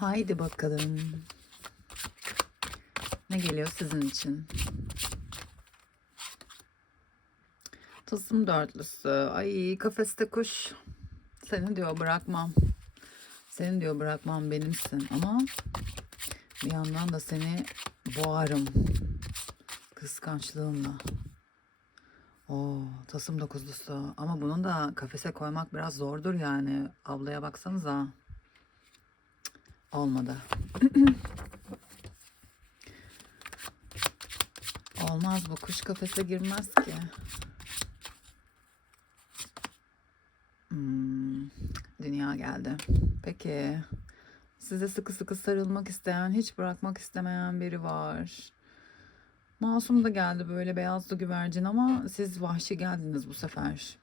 Haydi bakalım. Ne geliyor sizin için? Tılsım dörtlüsü. Ay kafeste kuş. Seni diyor bırakmam. Seni diyor bırakmam benimsin ama bir yandan da seni boğarım. Kıskançlığımla. Oo, tasım dokuzlusu. Ama bunu da kafese koymak biraz zordur yani. Ablaya baksanıza. Olmadı. Olmaz bu kuş kafese girmez ki. Hmm, dünya geldi. Peki. Size sıkı sıkı sarılmak isteyen, hiç bırakmak istemeyen biri var. Masum da geldi böyle beyazlı güvercin ama siz vahşi geldiniz bu sefer.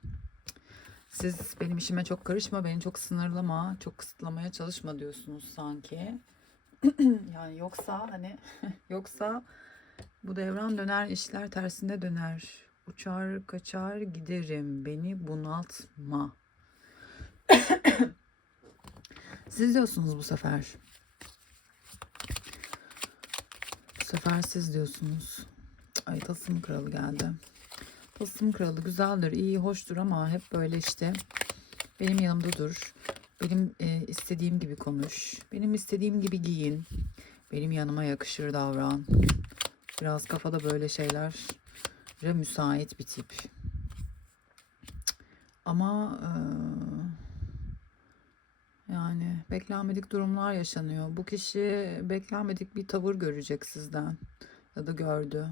Siz benim işime çok karışma, beni çok sınırlama, çok kısıtlamaya çalışma diyorsunuz sanki. yani yoksa hani yoksa bu devran döner, işler tersinde döner. Uçar kaçar giderim, beni bunaltma. Siz diyorsunuz bu sefer. Bu sefer siz diyorsunuz. Ay tasım kralı geldi. Tasım kralı güzeldir, iyi, hoştur ama hep böyle işte benim yanımda dur. Benim e, istediğim gibi konuş. Benim istediğim gibi giyin. Benim yanıma yakışır davran. Biraz kafada böyle şeylere müsait bir tip. Ama e, yani beklenmedik durumlar yaşanıyor. Bu kişi beklenmedik bir tavır görecek sizden ya da gördü.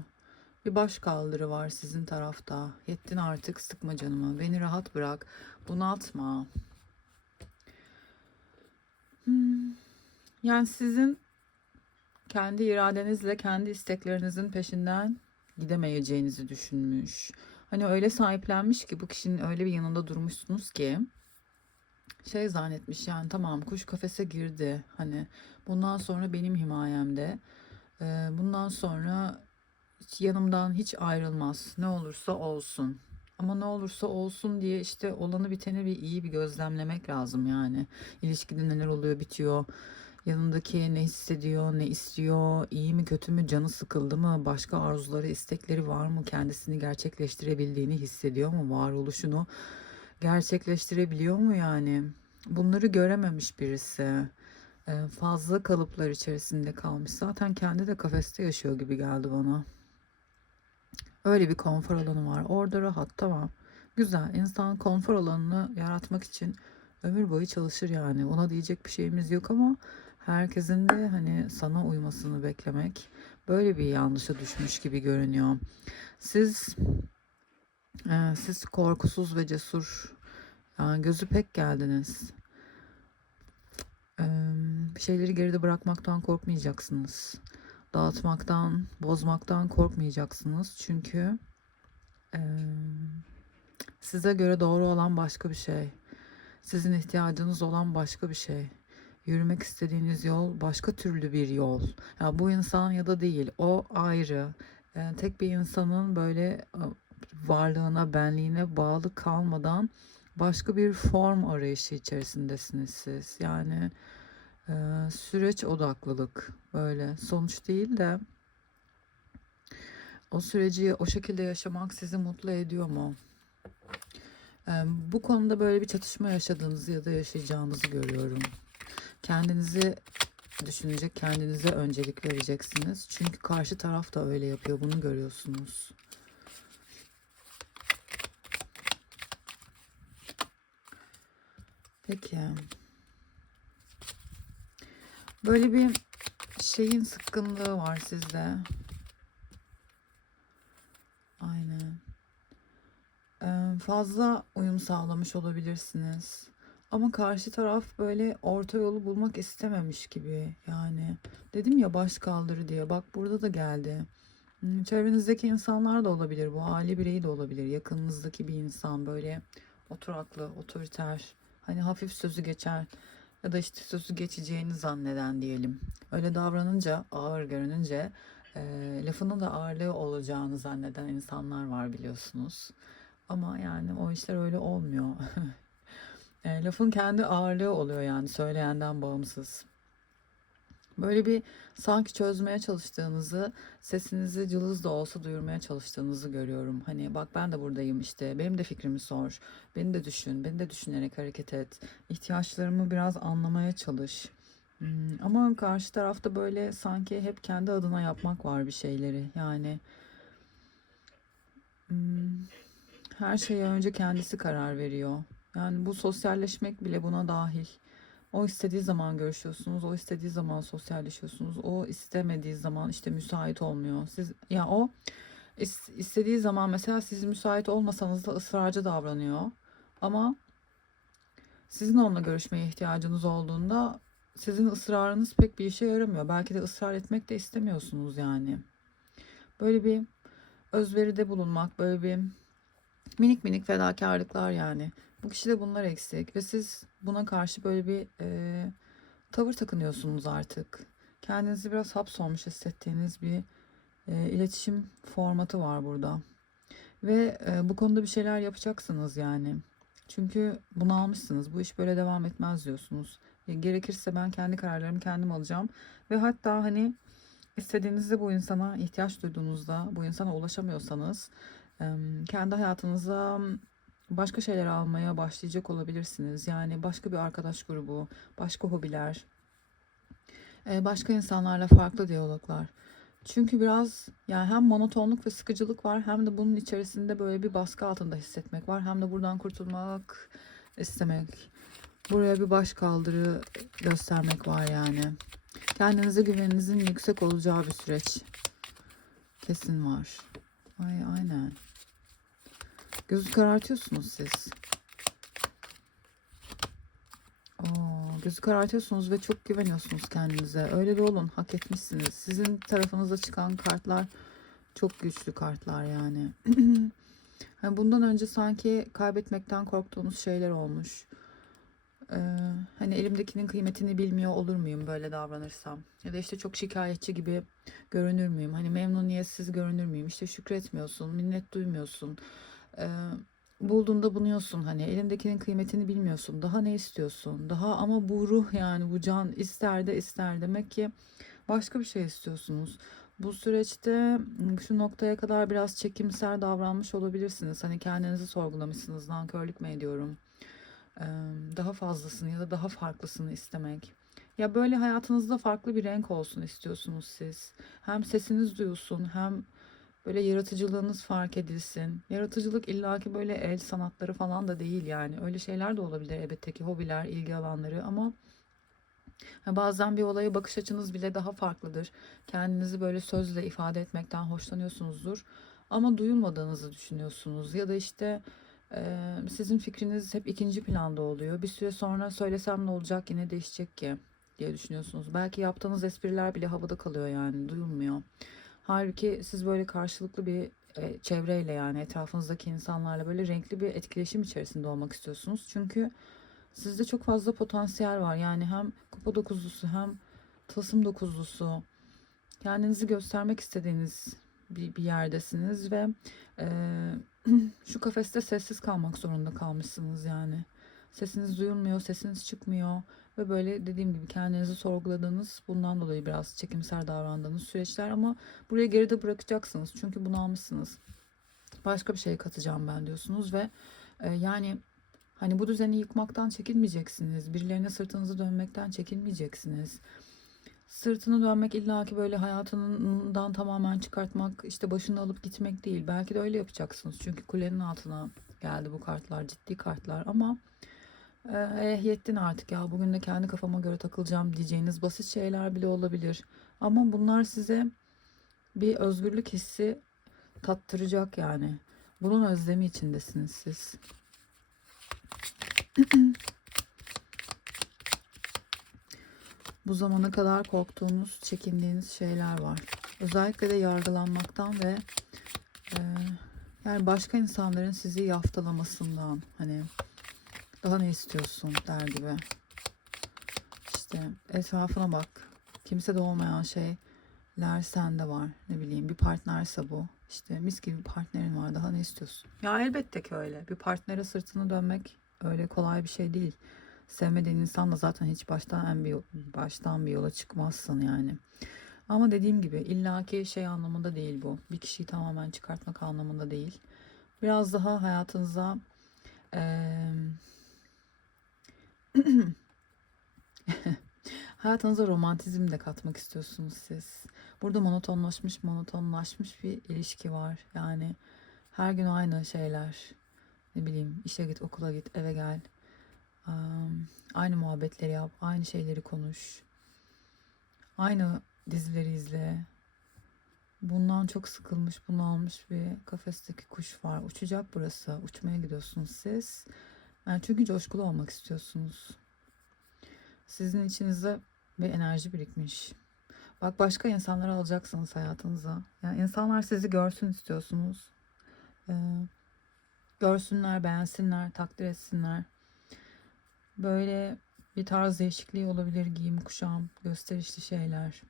Bir baş kaldırı var sizin tarafta. Yettin artık sıkma canımı. Beni rahat bırak. Bunaltma. Hmm. Yani sizin kendi iradenizle kendi isteklerinizin peşinden gidemeyeceğinizi düşünmüş. Hani öyle sahiplenmiş ki bu kişinin öyle bir yanında durmuşsunuz ki şey zannetmiş yani tamam kuş kafese girdi. Hani bundan sonra benim himayemde. Ee, bundan sonra hiç yanımdan hiç ayrılmaz. Ne olursa olsun. Ama ne olursa olsun diye işte olanı biteni bir iyi bir gözlemlemek lazım yani. İlişkide neler oluyor bitiyor. Yanındaki ne hissediyor, ne istiyor, iyi mi kötü mü, canı sıkıldı mı, başka arzuları, istekleri var mı, kendisini gerçekleştirebildiğini hissediyor mu, varoluşunu gerçekleştirebiliyor mu yani? Bunları görememiş birisi. Ee, Fazla kalıplar içerisinde kalmış. Zaten kendi de kafeste yaşıyor gibi geldi bana. Öyle bir konfor alanı var. Orada rahat tamam. Güzel. İnsan konfor alanını yaratmak için ömür boyu çalışır yani. Ona diyecek bir şeyimiz yok ama herkesin de hani sana uymasını beklemek böyle bir yanlışa düşmüş gibi görünüyor. Siz e, siz korkusuz ve cesur yani gözü pek geldiniz. E, bir şeyleri geride bırakmaktan korkmayacaksınız. Dağıtmaktan, bozmaktan korkmayacaksınız. Çünkü e, size göre doğru olan başka bir şey. Sizin ihtiyacınız olan başka bir şey. Yürümek istediğiniz yol başka türlü bir yol. Ya bu insan ya da değil. O ayrı. E, tek bir insanın böyle e, varlığına, benliğine bağlı kalmadan başka bir form arayışı içerisindesiniz siz. Yani e, süreç odaklılık böyle sonuç değil de o süreci o şekilde yaşamak sizi mutlu ediyor mu? E, bu konuda böyle bir çatışma yaşadığınızı ya da yaşayacağınızı görüyorum. Kendinizi düşünecek, kendinize öncelik vereceksiniz. Çünkü karşı taraf da öyle yapıyor. Bunu görüyorsunuz. Peki. Böyle bir şeyin sıkkınlığı var sizde. Aynen. Ee, fazla uyum sağlamış olabilirsiniz. Ama karşı taraf böyle orta yolu bulmak istememiş gibi. Yani dedim ya baş kaldırı diye. Bak burada da geldi. Hmm, Çevrenizdeki insanlar da olabilir. Bu aile bireyi de olabilir. Yakınınızdaki bir insan böyle oturaklı, otoriter. Hani hafif sözü geçer ya da işte sözü geçeceğini zanneden diyelim. Öyle davranınca, ağır görününce e, lafının da ağırlığı olacağını zanneden insanlar var biliyorsunuz. Ama yani o işler öyle olmuyor. E, lafın kendi ağırlığı oluyor yani söyleyenden bağımsız. Böyle bir sanki çözmeye çalıştığınızı, sesinizi cılız da olsa duyurmaya çalıştığınızı görüyorum. Hani bak ben de buradayım işte, benim de fikrimi sor, beni de düşün, beni de düşünerek hareket et. İhtiyaçlarımı biraz anlamaya çalış. Hmm, ama karşı tarafta böyle sanki hep kendi adına yapmak var bir şeyleri. Yani hmm, her şeye önce kendisi karar veriyor. Yani bu sosyalleşmek bile buna dahil. O istediği zaman görüşüyorsunuz, o istediği zaman sosyalleşiyorsunuz, o istemediği zaman işte müsait olmuyor. Siz ya o is- istediği zaman mesela siz müsait olmasanız da ısrarcı davranıyor. Ama sizin onunla görüşmeye ihtiyacınız olduğunda sizin ısrarınız pek bir işe yaramıyor. Belki de ısrar etmek de istemiyorsunuz yani. Böyle bir özveride bulunmak, böyle bir minik minik fedakarlıklar yani. Bu kişide bunlar eksik ve siz buna karşı böyle bir e, tavır takınıyorsunuz artık. Kendinizi biraz hapsolmuş hissettiğiniz bir e, iletişim formatı var burada. Ve e, bu konuda bir şeyler yapacaksınız yani. Çünkü bunu almışsınız. Bu iş böyle devam etmez diyorsunuz. E, gerekirse ben kendi kararlarımı kendim alacağım. Ve hatta hani istediğinizde bu insana ihtiyaç duyduğunuzda bu insana ulaşamıyorsanız kendi hayatınıza başka şeyler almaya başlayacak olabilirsiniz. Yani başka bir arkadaş grubu, başka hobiler, e, başka insanlarla farklı diyaloglar. Çünkü biraz yani hem monotonluk ve sıkıcılık var hem de bunun içerisinde böyle bir baskı altında hissetmek var. Hem de buradan kurtulmak istemek. Buraya bir baş kaldırı göstermek var yani. Kendinize güveninizin yüksek olacağı bir süreç kesin var. Ay aynen. Gözü karartıyorsunuz siz. Oo, gözü karartıyorsunuz ve çok güveniyorsunuz kendinize. Öyle de olun. Hak etmişsiniz. Sizin tarafınıza çıkan kartlar çok güçlü kartlar yani. hani bundan önce sanki kaybetmekten korktuğunuz şeyler olmuş. Ee, hani elimdekinin kıymetini bilmiyor olur muyum böyle davranırsam? Ya da işte çok şikayetçi gibi görünür müyüm? Hani memnuniyetsiz görünür müyüm? İşte şükretmiyorsun, minnet duymuyorsun. Ee, bulduğunda bunuyorsun hani elindekinin kıymetini bilmiyorsun. Daha ne istiyorsun? Daha ama bu ruh yani bu can ister de ister demek ki başka bir şey istiyorsunuz. Bu süreçte şu noktaya kadar biraz çekimser davranmış olabilirsiniz. Hani kendinizi sorgulamışsınız. Nankörlük mü ediyorum? Daha fazlasını ya da daha farklısını istemek. Ya böyle hayatınızda farklı bir renk olsun istiyorsunuz siz. Hem sesiniz duyulsun hem Böyle yaratıcılığınız fark edilsin. Yaratıcılık illaki böyle el sanatları falan da değil yani. Öyle şeyler de olabilir elbette ki hobiler, ilgi alanları ama bazen bir olaya bakış açınız bile daha farklıdır. Kendinizi böyle sözle ifade etmekten hoşlanıyorsunuzdur. Ama duyulmadığınızı düşünüyorsunuz ya da işte e, sizin fikriniz hep ikinci planda oluyor. Bir süre sonra söylesem ne olacak yine değişecek ki diye düşünüyorsunuz. Belki yaptığınız espriler bile havada kalıyor yani duyulmuyor. Halbuki siz böyle karşılıklı bir e, çevreyle yani etrafınızdaki insanlarla böyle renkli bir etkileşim içerisinde olmak istiyorsunuz. Çünkü sizde çok fazla potansiyel var. Yani hem kupa dokuzlusu hem tılsım dokuzlusu kendinizi göstermek istediğiniz bir, bir yerdesiniz ve e, şu kafeste sessiz kalmak zorunda kalmışsınız yani. Sesiniz duyulmuyor, sesiniz çıkmıyor. Ve böyle dediğim gibi kendinizi sorguladığınız bundan dolayı biraz çekimser davrandığınız süreçler ama buraya geride bırakacaksınız. Çünkü bunu almışsınız. Başka bir şey katacağım ben diyorsunuz ve e, yani hani bu düzeni yıkmaktan çekinmeyeceksiniz. Birilerine sırtınızı dönmekten çekinmeyeceksiniz. Sırtını dönmek illaki böyle hayatından tamamen çıkartmak, işte başını alıp gitmek değil. Belki de öyle yapacaksınız. Çünkü kulenin altına geldi bu kartlar, ciddi kartlar ama eh yettin artık ya bugün de kendi kafama göre takılacağım diyeceğiniz basit şeyler bile olabilir. Ama bunlar size bir özgürlük hissi tattıracak yani. Bunun özlemi içindesiniz siz. Bu zamana kadar korktuğunuz, çekindiğiniz şeyler var. Özellikle de yargılanmaktan ve e, yani başka insanların sizi yaftalamasından hani daha ne istiyorsun der gibi. İşte etrafına bak. Kimse de olmayan şeyler sende var. Ne bileyim bir partnerse bu. İşte mis gibi bir partnerin var. Daha ne istiyorsun? Ya elbette ki öyle. Bir partnere sırtını dönmek öyle kolay bir şey değil. Sevmediğin insanla zaten hiç baştan en bir baştan bir yola çıkmazsın yani. Ama dediğim gibi illaki şey anlamında değil bu. Bir kişiyi tamamen çıkartmak anlamında değil. Biraz daha hayatınıza eee hayatınıza romantizm de katmak istiyorsunuz siz. Burada monotonlaşmış, monotonlaşmış bir ilişki var. Yani her gün aynı şeyler. Ne bileyim işe git, okula git, eve gel. Am, Aynı muhabbetleri yap, aynı şeyleri konuş. Aynı dizileri izle. Bundan çok sıkılmış, bunalmış bir kafesteki kuş var. Uçacak burası. Uçmaya gidiyorsunuz siz. Yani çünkü coşkulu olmak istiyorsunuz. Sizin içinizde bir enerji birikmiş. Bak başka insanları alacaksınız hayatınıza. Yani insanlar sizi görsün istiyorsunuz. Ee, görsünler, beğensinler, takdir etsinler. Böyle bir tarz değişikliği olabilir. Giyim, kuşam, gösterişli şeyler.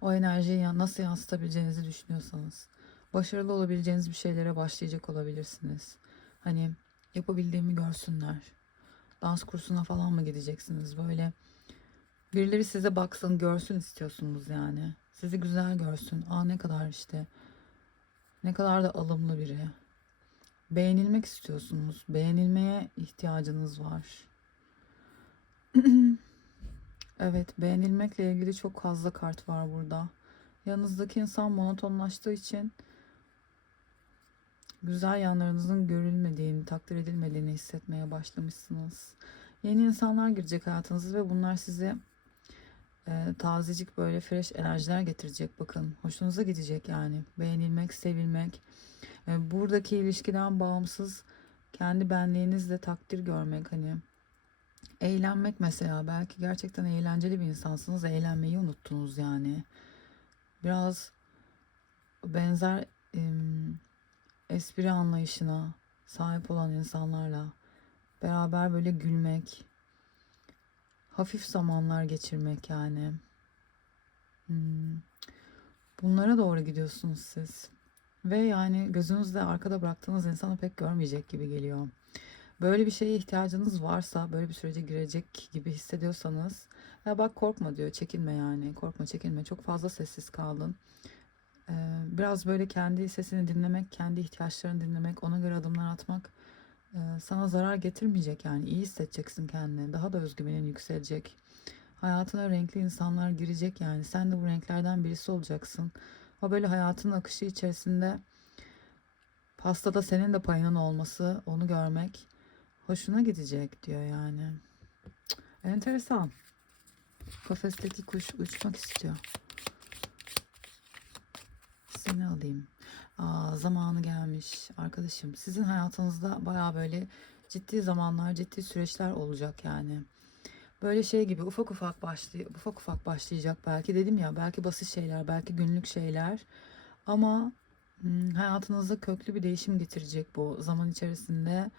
O enerjiyi nasıl yansıtabileceğinizi düşünüyorsanız. Başarılı olabileceğiniz bir şeylere başlayacak olabilirsiniz. Hani yapabildiğimi görsünler. Dans kursuna falan mı gideceksiniz? Böyle birileri size baksın, görsün istiyorsunuz yani. Sizi güzel görsün. Aa ne kadar işte ne kadar da alımlı biri. Beğenilmek istiyorsunuz. Beğenilmeye ihtiyacınız var. Evet, beğenilmekle ilgili çok fazla kart var burada. Yanınızdaki insan monotonlaştığı için güzel yanlarınızın görülmediğini, takdir edilmediğini hissetmeye başlamışsınız. Yeni insanlar girecek hayatınıza ve bunlar size e, tazecik böyle fresh enerjiler getirecek. Bakın, hoşunuza gidecek yani. Beğenilmek, sevilmek. E, buradaki ilişkiden bağımsız kendi benliğinizle takdir görmek hani eğlenmek mesela belki gerçekten eğlenceli bir insansınız eğlenmeyi unuttunuz yani biraz benzer espri anlayışına sahip olan insanlarla beraber böyle gülmek hafif zamanlar geçirmek yani Hmm, bunlara doğru gidiyorsunuz siz. Ve yani gözünüzde arkada bıraktığınız insanı pek görmeyecek gibi geliyor. Böyle bir şeye ihtiyacınız varsa, böyle bir sürece girecek gibi hissediyorsanız, ya bak korkma diyor, çekinme yani, korkma çekinme, çok fazla sessiz kaldın. Biraz böyle kendi sesini dinlemek, kendi ihtiyaçlarını dinlemek, ona göre adımlar atmak sana zarar getirmeyecek yani, iyi hissedeceksin kendini, daha da özgüvenin yükselecek. Hayatına renkli insanlar girecek yani, sen de bu renklerden birisi olacaksın. O böyle hayatın akışı içerisinde pastada senin de payının olması, onu görmek hoşuna gidecek diyor yani. Enteresan. Kafesteki kuş uçmak istiyor. Seni alayım. Aa, zamanı gelmiş arkadaşım. Sizin hayatınızda baya böyle ciddi zamanlar, ciddi süreçler olacak yani. Böyle şey gibi ufak ufak başlay ufak ufak başlayacak belki dedim ya belki basit şeyler belki günlük şeyler ama hmm, hayatınızda köklü bir değişim getirecek bu zaman içerisinde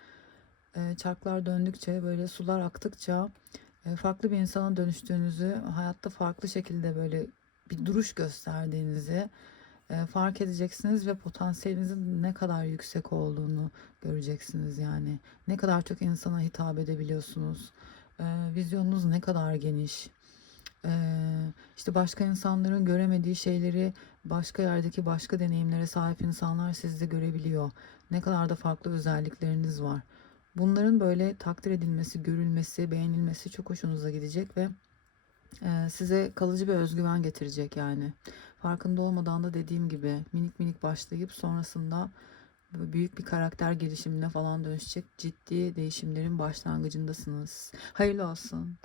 e, çarklar döndükçe böyle sular aktıkça e, farklı bir insana dönüştüğünüzü hayatta farklı şekilde böyle bir duruş gösterdiğinizi fark edeceksiniz ve potansiyelinizin ne kadar yüksek olduğunu göreceksiniz yani. Ne kadar çok insana hitap edebiliyorsunuz. E, vizyonunuz ne kadar geniş. E, işte başka insanların göremediği şeyleri başka yerdeki başka deneyimlere sahip insanlar sizde görebiliyor. Ne kadar da farklı özellikleriniz var. Bunların böyle takdir edilmesi görülmesi beğenilmesi çok hoşunuza gidecek ve e, size kalıcı bir özgüven getirecek yani farkında olmadan da dediğim gibi minik minik başlayıp sonrasında büyük bir karakter gelişimine falan dönüşecek ciddi değişimlerin başlangıcındasınız. Hayırlı olsun.